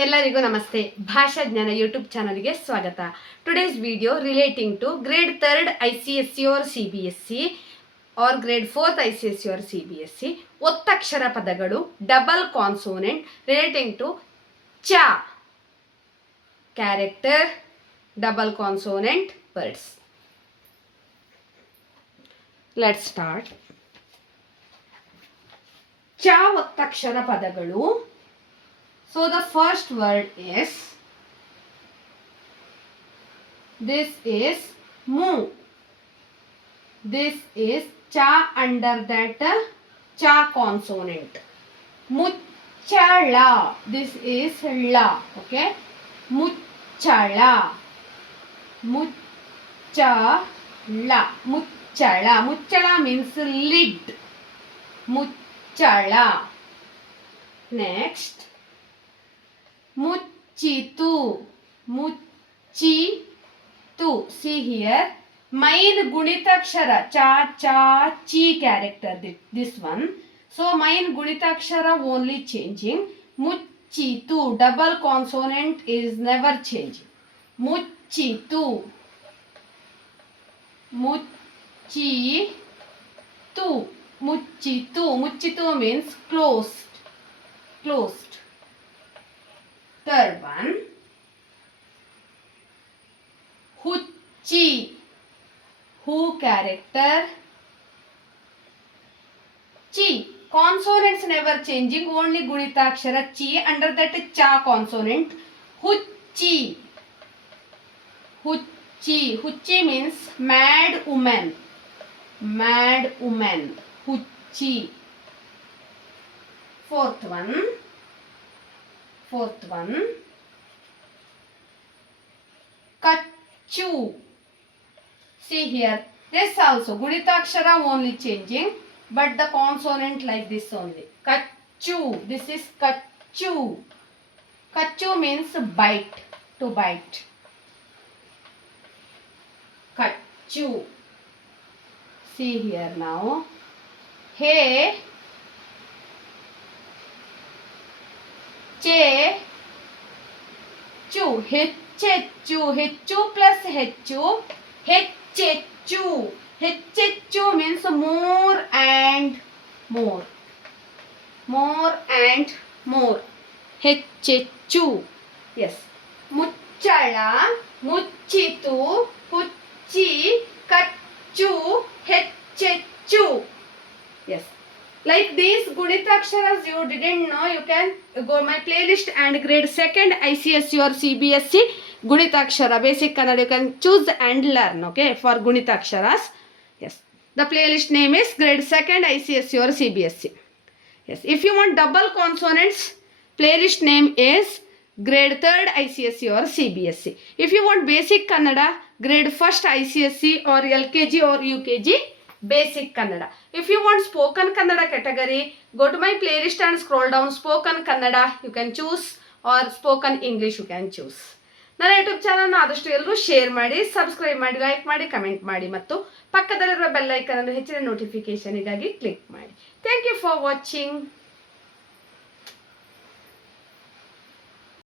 ಎಲ್ಲರಿಗೂ ನಮಸ್ತೆ. ಭಾಷಾ ಜ್ಞಾನ ಯೂಟ್ಯೂಬ್ ಚಾನಲ್ಗೆ ಸ್ವಾಗತ. Today's video relating to grade 3rd ICSE or CBSE or grade 4th ICSE or CBSE ಒತ್ತಕ್ಷರ ಪದಗಳು ಡಬಲ್ ಕಾನ್ಸೋನೆಂಟ್ ರಿಲೇಟಿಂಗ್ ಟು ಚ character double consonant words. Let's start. ಚ ಒತ್ತಕ್ಷರ ಪದಗಳು. So the first word is, this is mu. This is cha under that cha consonant. Mucchala. This is la. Okay. Mucchala. Mucchala. Mucchala. Mucchala means lid. Mucchala. Next. ಮುಚ್ಚಿತು. ಮುಚ್ಚಿತು. See here, main ಗುಣಿತಾಕ್ಷರ cha cha chi character, this one. So main ಗುಣಿತಾಕ್ಷರ only changing. ಮುಚ್ಚಿತು. Double consonant is never changing. ಮುಚ್ಚಿತು. ಮುಚ್ಚಿತು. ಮುಚ್ಚಿತು. ಮುಚ್ಚಿತು means closed. Closed. Third one, hucci. Who character? Chi. Consonants never changing, only gunitakshara chi. Under that cha consonant. Hucci. Hucci. Hucci means mad woman. Mad woman. Hucci. Fourth one, kachu. See here, this also gunitakshara only changing, but the consonant like this only. Kachu. This is kachu. Kachu means bite, to bite. Kachu. See here now. Hey. ಹೆಚ್ಚು. ಹೆಚ್ಚೆಚ್ಚು. ಹೆಚ್ಚು plus ಹೆಚ್ಚು. ಹೆಚ್ಚೆಚ್ಚು. ಹೆಚ್ಚೆಚ್ಚು means more and more. More and more. ಹೆಚ್ಚೆಚ್ಚು. Yes. ಮುಚ್ಚಳ. ಮುಚ್ಚಿತು. ಹುಚ್ಚಿ. ಕಚ್ಚು. ಹೆಚ್ಚೆಚ್ಚು. Yes. Like these Gunitaksharas you didn't know, you can go my playlist and grade 2nd ICSE or CBSE Gunitakshara basic Kannada you can choose and learn, okay, for Gunitaksharas. Yes, the playlist name is grade 2nd ICSE or CBSE. Yes, if you want double consonants, playlist name is grade 3rd ICSE or CBSE. If you want basic Kannada, grade 1st ICSE or LKG or UKG basic Kannada. If you want spoken Kannada category, go to my playlist and scroll down spoken Kannada you can choose, or spoken English you can choose. ನನ್ನ YouTube ಚಾನಲ್ನ ಆದಷ್ಟು ಎಲ್ಲರೂ share ಮಾಡಿ, subscribe ಮಾಡಿ, like ಮಾಡಿ, comment ಮಾಡಿ ಮತ್ತು ಪಕ್ಕದಲ್ಲಿರುವ ಬೆಲ್ ಐಕಾನ್ ಅನ್ನು ಹೆಚ್ಚಿನ ನೋಟಿಫಿಕೇಶನ್ಗಾಗಿ ಕ್ಲಿಕ್ ಮಾಡಿ. Thank you for watching.